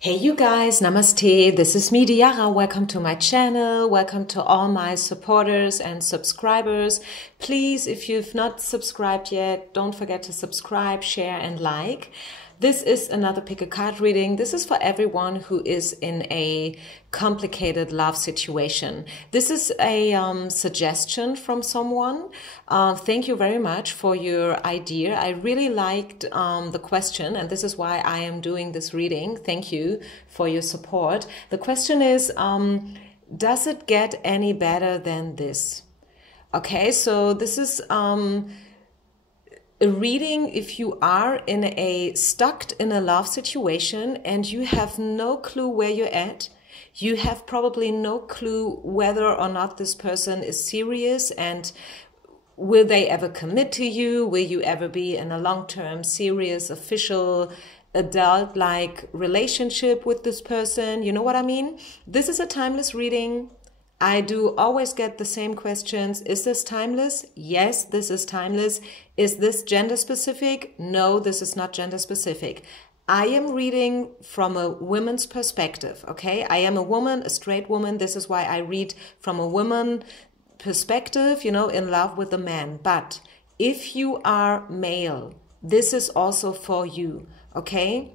Hey you guys, namaste, this is me Diara, welcome to my channel, welcome to all my supporters and subscribers. Please, if you've not subscribed yet, don't forget to subscribe, share and like. This is another pick a card reading. This is for everyone who is in a complicated love situation. This is a suggestion from someone. Thank you very much for your idea. I really liked the question, and this is why I am doing this reading. Thank you for your support. The question is, does it get any better than this? Okay, so this is a reading if you are stuck in a love situation and you have no clue where you're at. You have probably no clue whether or not this person is serious and will they ever commit to you? Will you ever be in a long-term, serious, official, adult-like relationship with this person? You know what I mean? This is a timeless reading. I do always get the same questions. Is this timeless? Yes, this is timeless. Is this gender specific? No, this is not gender specific. I am reading from a woman's perspective, okay? I am a woman, a straight woman. This is why I read from a woman perspective, you know, in love with a man. But if you are male, this is also for you, okay?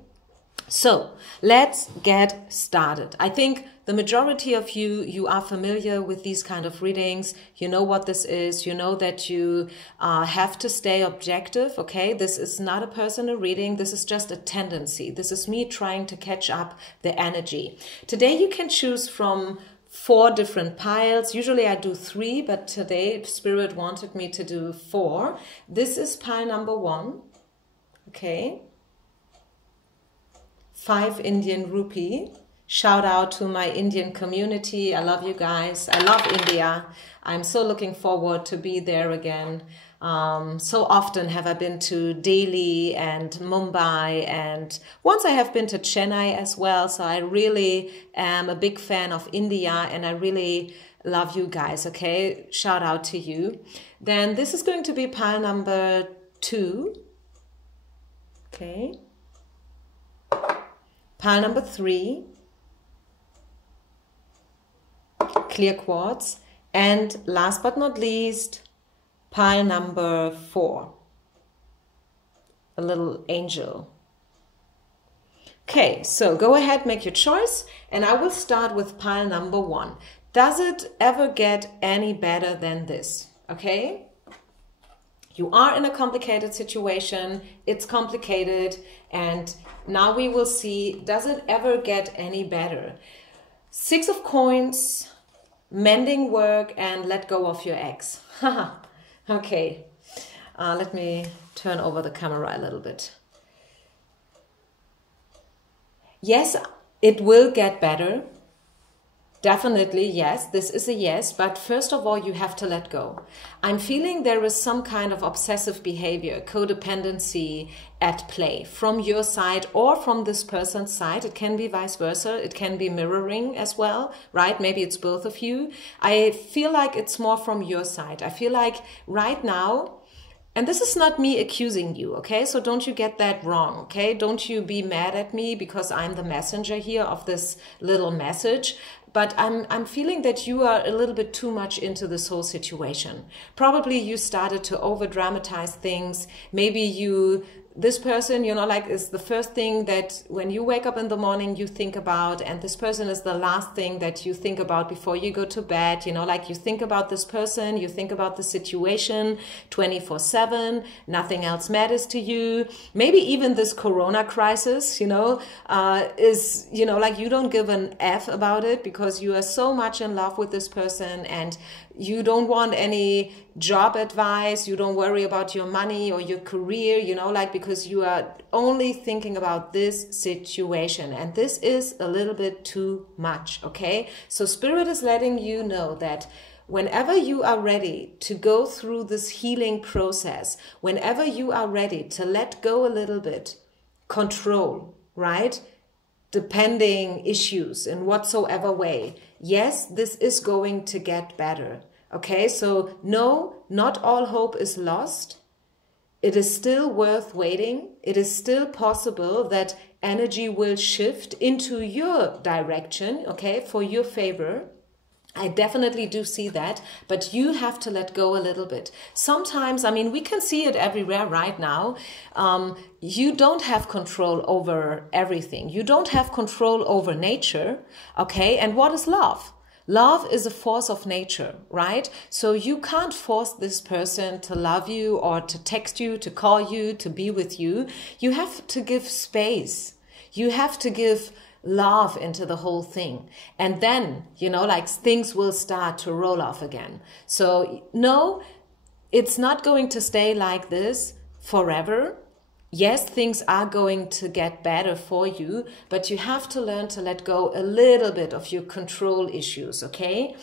So let's get started. I think the majority of you are familiar with these kind of readings. You know what this is. You know that you have to stay objective, okay? This is not a personal reading. This is just a tendency. This is me trying to catch up the energy. Today you can choose from 4 different piles. Usually I do 3, but today Spirit wanted me to do 4. This is pile number 1, okay? 5 Indian rupee. Shout out to my Indian community. I love you guys. I love India. I'm so looking forward to be there again. So often have I been to Delhi and Mumbai, and once I have been to Chennai as well. So I really am a big fan of India and I really love you guys, okay? Shout out to you. Then this is going to be pile number 2. Okay. Pile number 3. Clear quartz, and last but not least, pile number 4, a little angel. Okay, so go ahead, make your choice, and I will start with pile number 1. Does it ever get any better than this? Okay, you are in a complicated situation, it's complicated, and now we will see, does it ever get any better? 6 of coins, mending work, and let go of your ex. Okay, let me turn over the camera a little bit. Yes, it will get better. Definitely, yes, this is a yes, but first of all, you have to let go. I'm feeling there is some kind of obsessive behavior, codependency at play from your side or from this person's side. It can be vice versa. It can be mirroring as well, right? Maybe it's both of you. I feel like it's more from your side. I feel like right now, and this is not me accusing you, okay? So don't you get that wrong, okay? Don't you be mad at me because I'm the messenger here of this little message. But I'm feeling that you are a little bit too much into this whole situation. Probably you started to over dramatize things. Maybe this person, you know, like is the first thing that when you wake up in the morning you think about, and this person is the last thing that you think about before you go to bed. You know, like you think about this person, you think about the situation 24/7, nothing else matters to you. Maybe even this corona crisis, you know, is, you know, like you don't give an F about it because you are so much in love with this person and you don't want any job advice, you don't worry about your money or your career, you know, like because you are only thinking about this situation, and this is a little bit too much, okay? So Spirit is letting you know that whenever you are ready to go through this healing process, whenever you are ready to let go a little bit, control, right? Depending issues in whatsoever way. Yes, this is going to get better. Okay, so no, not all hope is lost. It is still worth waiting. it is still possible that energy will shift into your direction, okay, for your favor. I definitely do see that, but you have to let go a little bit. Sometimes, I mean, we can see it everywhere right now. You don't have control over everything. You don't have control over nature, okay? And what is love? Love is a force of nature, right? So you can't force this person to love you or to text you, to call you, to be with you. You have to give space. You have to give love into the whole thing. And then, you know, like things will start to roll off again. So no, it's not going to stay like this forever. Yes, things are going to get better for you, but you have to learn to let go a little bit of your control issues, okay?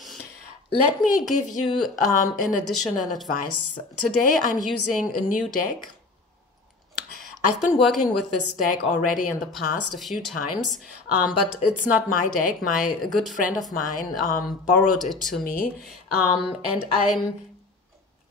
Let me give you an additional advice. Today I'm using a new deck. I've been working with this deck already in the past a few times, but it's not my deck. A good friend of mine borrowed it to me, and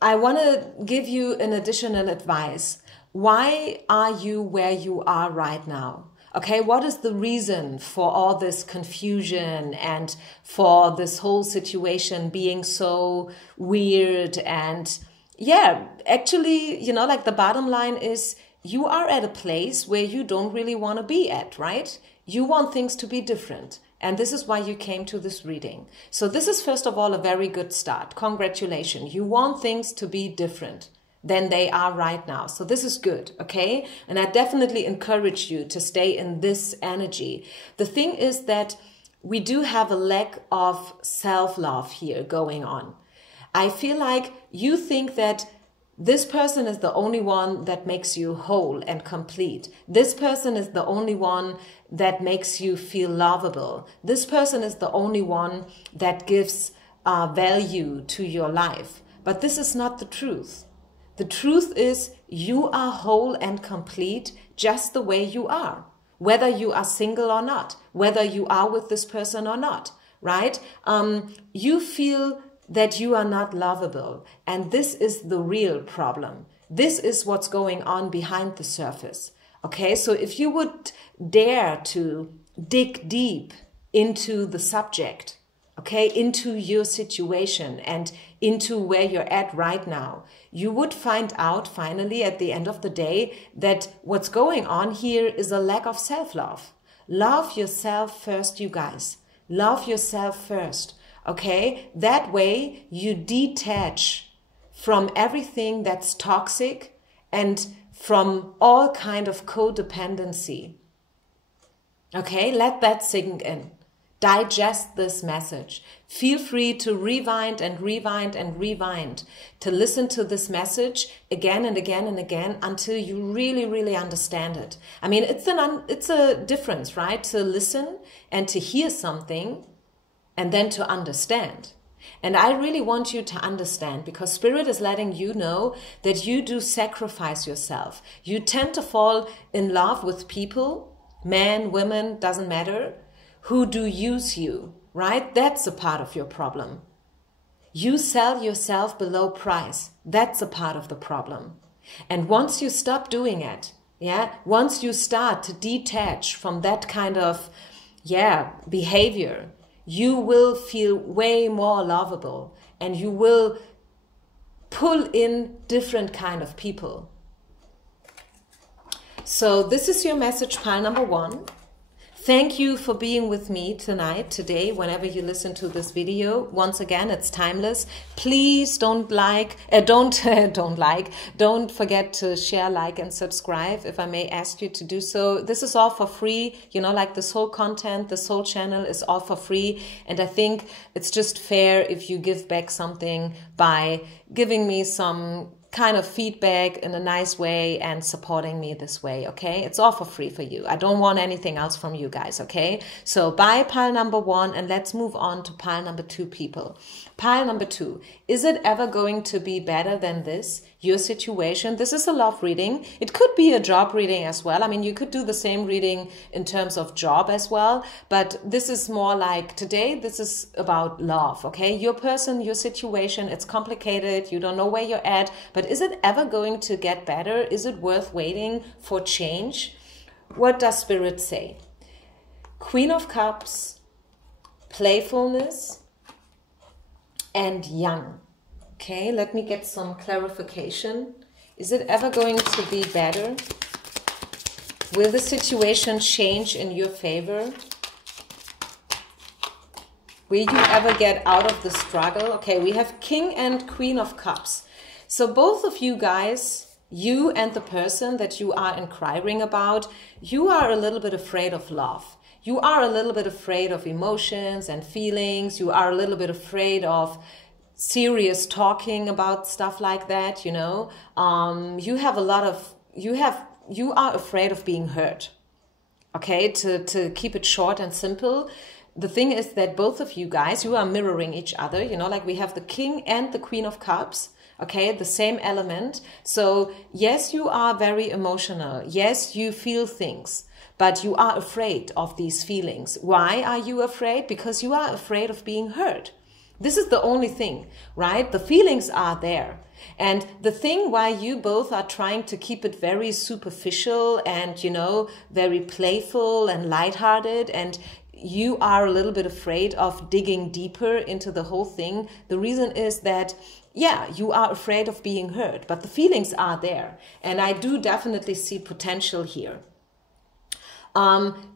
I want to give you an additional advice. Why are you where you are right now? Okay, what is the reason for all this confusion and for this whole situation being so weird? And yeah, actually, you know, like the bottom line is you are at a place where you don't really want to be at, right? You want things to be different. And this is why you came to this reading. So this is, first of all, a very good start. Congratulations. You want things to be different than they are right now. So this is good, okay? And I definitely encourage you to stay in this energy. The thing is that we do have a lack of self-love here going on. I feel like you think that this person is the only one that makes you whole and complete. This person is the only one that makes you feel lovable. This person is the only one that gives value to your life. But this is not the truth. The truth is you are whole and complete just the way you are, whether you are single or not, whether you are with this person or not, right? You feel that you are not lovable, and this is the real problem. This is what's going on behind the surface, okay? So if you would dare to dig deep into the subject, okay, into your situation and into where you're at right now, you would find out finally at the end of the day that what's going on here is a lack of self-love. Love yourself first, you guys. Love yourself first, okay? That way you detach from everything that's toxic and from all kind of codependency. Okay, let that sink in. Digest this message. Feel free to rewind and rewind and rewind, to listen to this message again and again and again until you really, really understand it. I mean, it's a difference, right? To listen and to hear something and then to understand. And I really want you to understand, because Spirit is letting you know that you do sacrifice yourself. You tend to fall in love with people, men, women, doesn't matter, who do use you, right? That's a part of your problem. You sell yourself below price. That's a part of the problem. And once you stop doing it, yeah, once you start to detach from that kind of, behavior, you will feel way more lovable and you will pull in different kind of people. So this is your message, pile number 1. Thank you for being with me tonight, today, whenever you listen to this video. Once again, it's timeless. Please don't forget to share, like, and subscribe, if I may ask you to do so. This is all for free. You know, like this whole content, this whole channel is all for free. And I think it's just fair if you give back something by giving me some kind of feedback in a nice way and supporting me this way, okay? It's all for free for you. I don't want anything else from you guys, okay? So bye, pile number 1, and let's move on to pile number 2 people. Pile number 2, is it ever going to be better than this? your situation. This is a love reading. It could be a job reading as well. I mean, you could do the same reading in terms of job as well, but this is more like today, this is about love, okay? Your person, your situation, it's complicated. You don't know where you're at, but is it ever going to get better? Is it worth waiting for change? What does Spirit say? Queen of Cups, playfulness, and young. Okay, let me get some clarification. Is it ever going to be better? Will the situation change in your favor? Will you ever get out of the struggle? Okay, we have King and Queen of Cups. So both of you guys, you and the person that you are inquiring about, you are a little bit afraid of love. You are a little bit afraid of emotions and feelings. You are a little bit afraid of serious talking about stuff like that, you know. You have a lot of, you are afraid of being hurt. Okay, to keep it short and simple. The thing is that both of you guys, you are mirroring each other, you know, like we have the King and the Queen of Cups. Okay, the same element. So yes, you are very emotional. Yes, you feel things, but you are afraid of these feelings. Why are you afraid? Because you are afraid of being hurt. This is the only thing, right? The feelings are there. And the thing why you both are trying to keep it very superficial and, you know, very playful and lighthearted, and you are a little bit afraid of digging deeper into the whole thing. The reason is that, yeah, you are afraid of being hurt, but the feelings are there. And I do definitely see potential here.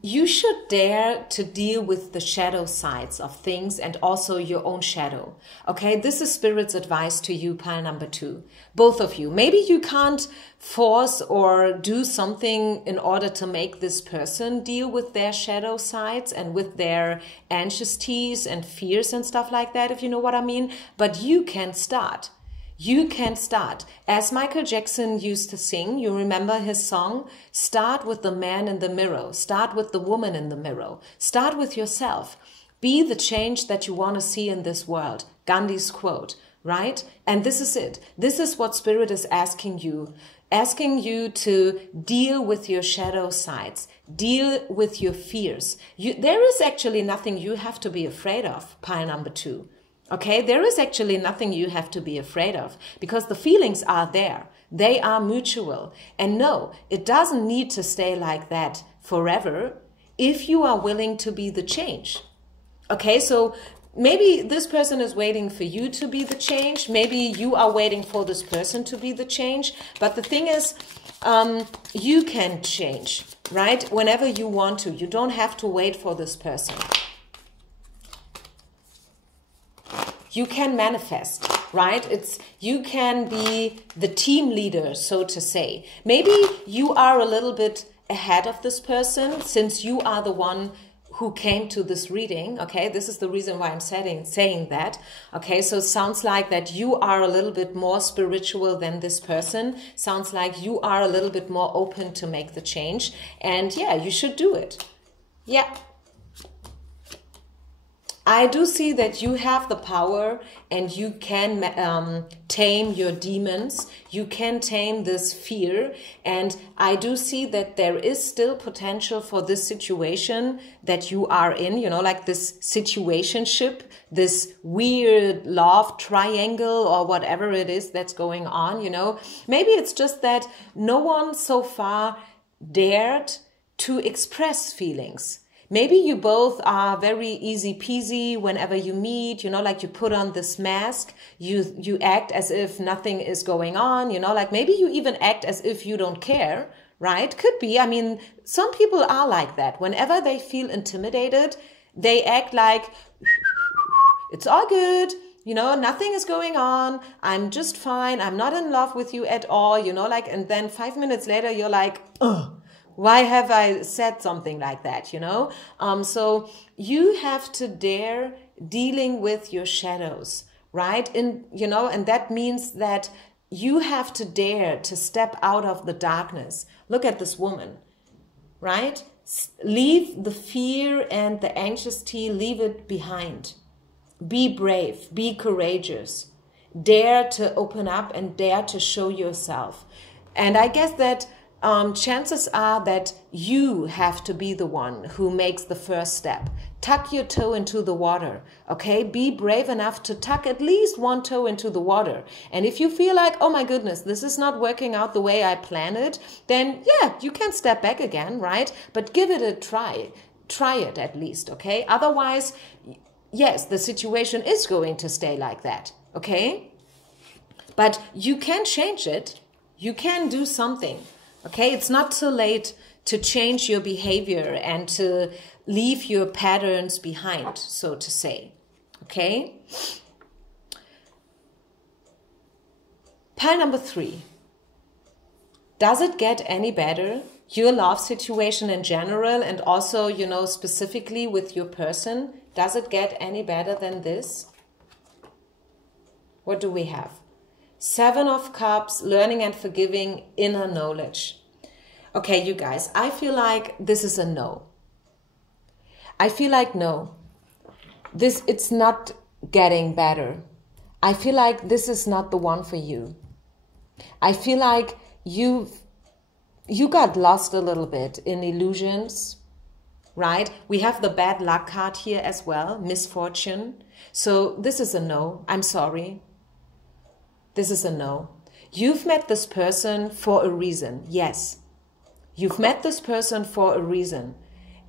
You should dare to deal with the shadow sides of things and also your own shadow. Okay, this is Spirit's advice to you, pile number 2. Both of you. Maybe you can't force or do something in order to make this person deal with their shadow sides and with their anxieties and fears and stuff like that, if you know what I mean. But you can start. You can start. As Michael Jackson used to sing, you remember his song? Start with the man in the mirror. Start with the woman in the mirror. Start with yourself. Be the change that you want to see in this world. Gandhi's quote, right? And this is it. This is what Spirit is asking you to deal with your shadow sides, deal with your fears. There is actually nothing you have to be afraid of, pile number 2. Okay, there is actually nothing you have to be afraid of because the feelings are there. They are mutual. And no, it doesn't need to stay like that forever if you are willing to be the change. Okay, so maybe this person is waiting for you to be the change. Maybe you are waiting for this person to be the change. But the thing is, you can change, right? Whenever you want to. You don't have to wait for this person. You can manifest, right? You can be the team leader, so to say. Maybe you are a little bit ahead of this person since you are the one who came to this reading, okay? This is the reason why I'm saying that, okay? So it sounds like that you are a little bit more spiritual than this person. Sounds like you are a little bit more open to make the change. And yeah, you should do it. Yeah. I do see that you have the power and you can tame your demons. You can tame this fear. And I do see that there is still potential for this situation that you are in, you know, like this situationship, this weird love triangle or whatever it is that's going on, you know. Maybe it's just that no one so far dared to express feelings. Maybe you both are very easy peasy whenever you meet, you know, like you put on this mask, you act as if nothing is going on, you know, like maybe you even act as if you don't care, right? Could be. I mean, some people are like that. Whenever they feel intimidated, they act like it's all good. You know, nothing is going on. I'm just fine. I'm not in love with you at all, you know, like, and then 5 minutes later, you're like, ugh. Why have I said something like that, you know? So you have to dare dealing with your shadows, right? You know, and that means that you have to dare to step out of the darkness. Look at this woman, right? Leave the fear and the anxiety, leave it behind. Be brave, be courageous. dare to open up and dare to show yourself. And I guess that chances are that you have to be the one who makes the first step. Tuck your toe into the water, okay? Be brave enough to tuck at least one toe into the water. And if you feel like, oh my goodness, this is not working out the way I planned it, then yeah, you can step back again, right? But give it a try. Try it at least, okay? Otherwise, yes, the situation is going to stay like that, okay? But you can change it. You can do something, okay? It's not too late to change your behavior and to leave your patterns behind, so to say, okay? Pile number 3. Does it get any better? Your love situation in general and also, you know, specifically with your person, does it get any better than this? What do we have? 7 of Cups, learning and forgiving, inner knowledge. Okay, you guys, I feel like this is a no. I feel like no. It's not getting better. I feel like this is not the one for you. I feel like you got lost a little bit in illusions, right? We have the bad luck card here as well, misfortune. So this is a no. I'm sorry. This is a no. You've met this person for a reason. Yes. You've met this person for a reason.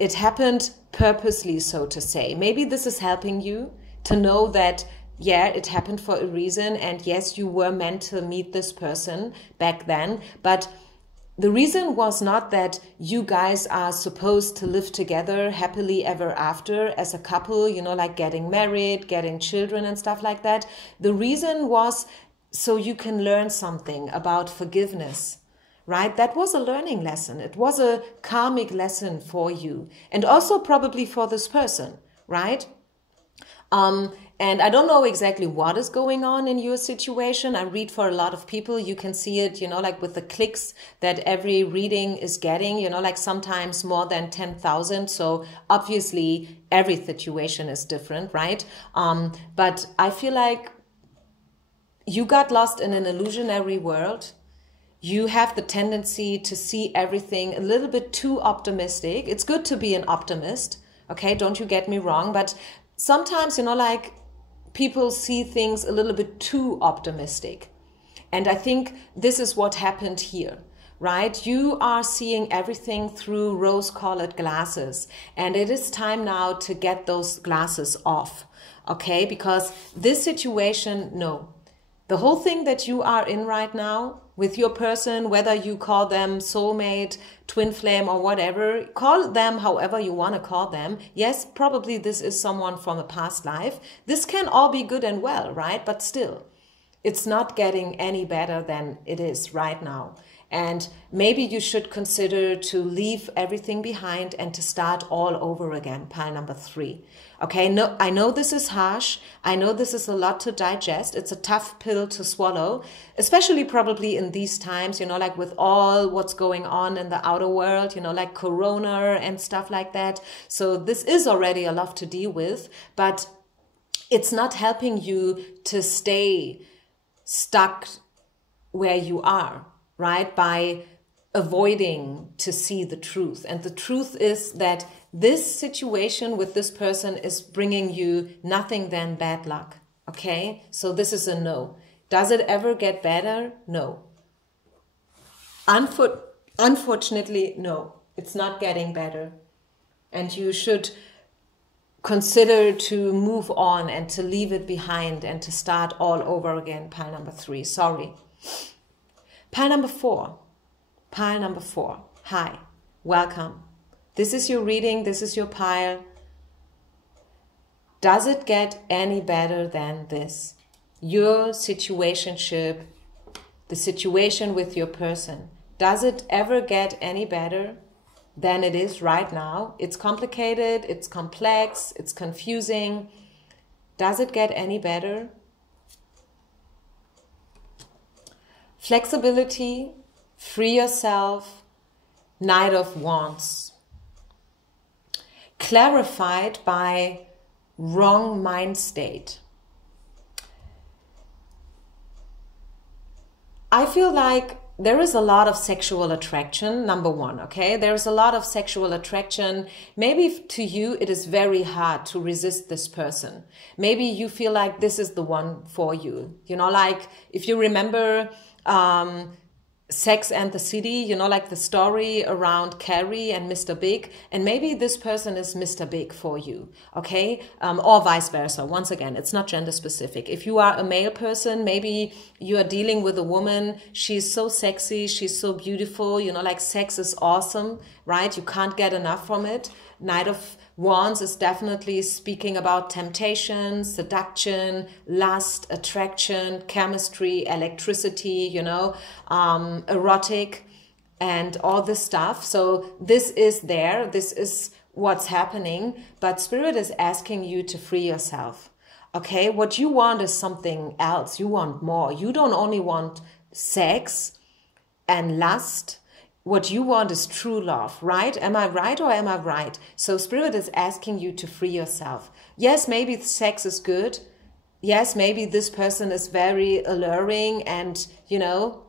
It happened purposely, so to say. Maybe this is helping you to know that, yeah, it happened for a reason. And yes, you were meant to meet this person back then. But the reason was not that you guys are supposed to live together happily ever after as a couple, you know, like getting married, getting children and stuff like that. The reason was so you can learn something about forgiveness, right? That was a learning lesson. It was a karmic lesson for you and also probably for this person, right? And I don't know exactly what is going on in your situation. I read for a lot of people. You can see it, you know, like with the clicks that every reading is getting, you know, like sometimes more than 10,000. So obviously every situation is different, right? But I feel like you got lost in an illusionary world. You have the tendency to see everything a little bit too optimistic. It's good to be an optimist, okay? Don't you get me wrong. But sometimes, you know, like people see things a little bit too optimistic. And I think this is what happened here, right? You are seeing everything through rose-colored glasses. And it is time now to get those glasses off, okay? Because this situation, no. The whole thing that you are in right now with your person, whether you call them soulmate, twin flame or whatever, call them however you want to call them. Yes, probably this is someone from a past life. This can all be good and well, right? But still, it's not getting any better than it is right now. And maybe you should consider to leave everything behind and to start all over again, pile number 3. Okay, no, I know this is harsh. I know this is a lot to digest. It's a tough pill to swallow, especially probably in these times, you know, like with all what's going on in the outer world, you know, like Corona and stuff like that. So this is already a lot to deal with, but it's not helping you to stay stuck where you are, right? By avoiding to see the truth. And the truth is that this situation with this person is bringing you nothing than bad luck. Okay? So this is a no. Does it ever get better? No. Unfortunately, no. It's not getting better. And you should consider to move on and to leave it behind and to start all over again. Pile number 3. Sorry. Pile number 4. Pile number 4. Hi. Welcome. This is your reading. This is your pile. Does it get any better than this? Your situationship, the situation with your person. Does it ever get any better than it is right now? It's complicated. It's complex. It's confusing. Does it get any better? Flexibility, free yourself, Knight of Wands. Clarified by wrong mind state. I feel like there is a lot of sexual attraction, number one, okay? There is a lot of sexual attraction. Maybe to you, it is very hard to resist this person. Maybe you feel like this is the one for you. You know, like if you remember Sex and the City, you know, like the story around Carrie and Mr. Big, and maybe this person is Mr. Big for you, okay? Or vice versa. Once again, it's not gender specific. If you are a male person, maybe you are dealing with a woman, she's so sexy, she's so beautiful, you know, like sex is awesome, right? You can't get enough from it. Knight of Wands is definitely speaking about temptation, seduction, lust, attraction, chemistry, electricity, you know, erotic, and all this stuff. So this is there. This is what's happening. But Spirit is asking you to free yourself. Okay, what you want is something else. You want more. You don't only want sex and lust. What you want is true love, right? Am I right or am I right? So Spirit is asking you to free yourself. Yes, maybe sex is good. Yes, maybe this person is very alluring and, you know,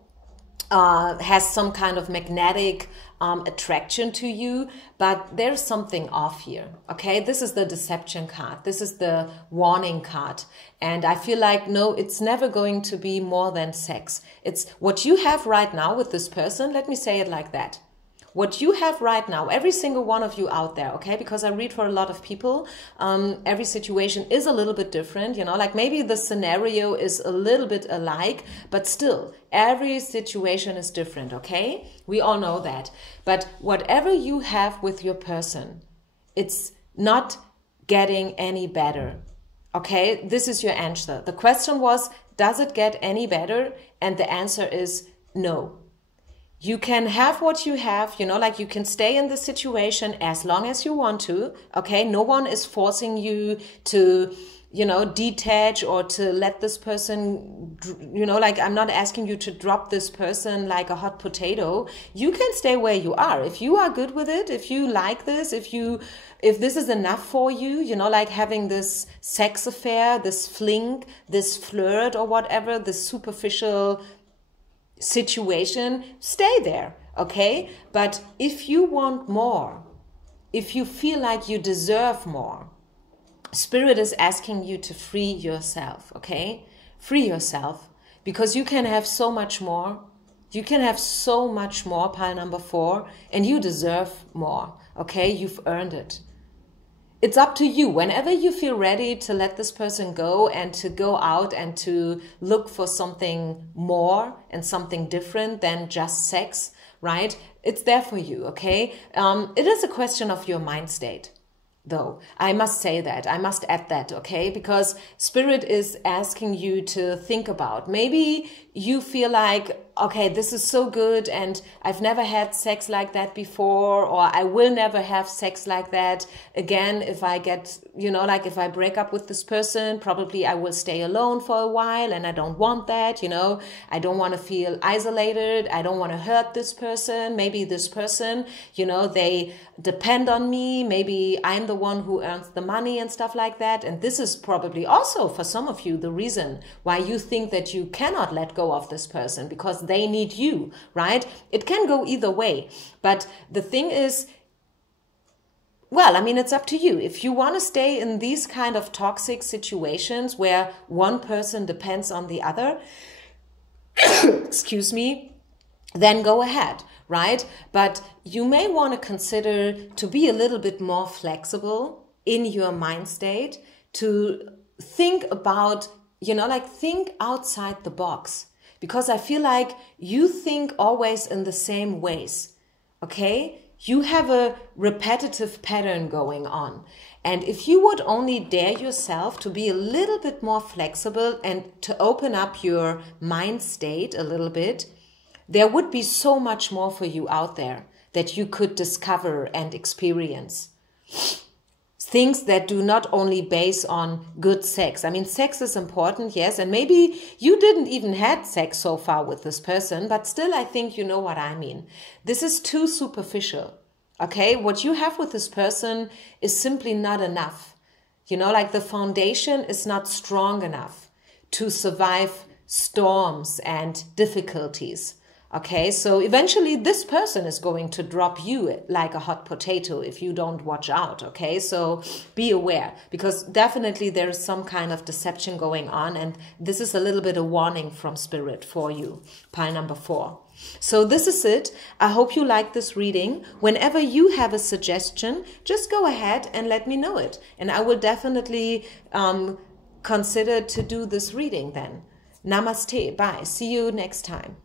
has some kind of magnetic attraction to you, but there's something off here, okay? This is the deception card. This is the warning card. And I feel like, no, it's never going to be more than sex. It's what you have right now with this person. Let me say it like that. What you have right now, every single one of you out there, okay? Because I read for a lot of people, every situation is a little bit different, you know, like maybe the scenario is a little bit alike, but still, every situation is different, okay? We all know that. But whatever you have with your person, it's not getting any better, okay? This is your answer. The question was, does it get any better? And the answer is no. You can have what you have, you know, like you can stay in the situation as long as you want to, okay? No one is forcing you to, you know, detach or to let this person, you know, like I'm not asking you to drop this person like a hot potato. You can stay where you are. If you are good with it, if you like this, if this is enough for you, you know, like having this sex affair, this fling, this flirt or whatever, this superficial situation, stay there, okay? But if you want more, if you feel like you deserve more, Spirit is asking you to free yourself, okay? Free yourself, because you can have so much more. You can have so much more, pile number 4, and you deserve more, okay? You've earned it. It's up to you. Whenever you feel ready to let this person go and to go out and to look for something more and something different than just sex, right? It's there for you, okay? It is a question of your mind state, though. I must say that. I must add that, okay? Because Spirit is asking you to think about. Maybe you feel like, okay, this is so good and I've never had sex like that before, or I will never have sex like that again if I get, you know, like if I break up with this person, probably I will stay alone for a while and I don't want that, you know. I don't want to feel isolated. I don't want to hurt this person. Maybe this person, you know, they depend on me. Maybe I'm the one who earns the money and stuff like that. And this is probably also for some of you the reason why you think that you cannot let go of this person, because they need you, right? It can go either way. But the thing is, well, I mean, it's up to you. If you want to stay in these kind of toxic situations where one person depends on the other, excuse me, then go ahead, right? But you may want to consider to be a little bit more flexible in your mind state, to think about, you know, like think outside the box. Because I feel like you think always in the same ways, okay? You have a repetitive pattern going on. And if you would only dare yourself to be a little bit more flexible and to open up your mind state a little bit, there would be so much more for you out there that you could discover and experience. Things that do not only base on good sex. I mean, sex is important, yes, and maybe you didn't even had sex so far with this person, but still I think you know what I mean. This is too superficial, okay? What you have with this person is simply not enough. You know, like the foundation is not strong enough to survive storms and difficulties. Okay, so eventually this person is going to drop you like a hot potato if you don't watch out. Okay, so be aware, because definitely there is some kind of deception going on, and this is a little bit of warning from Spirit for you. Pile number 4. So this is it. I hope you like this reading. Whenever you have a suggestion, just go ahead and let me know it, and I will definitely consider to do this reading then. Namaste. Bye. See you next time.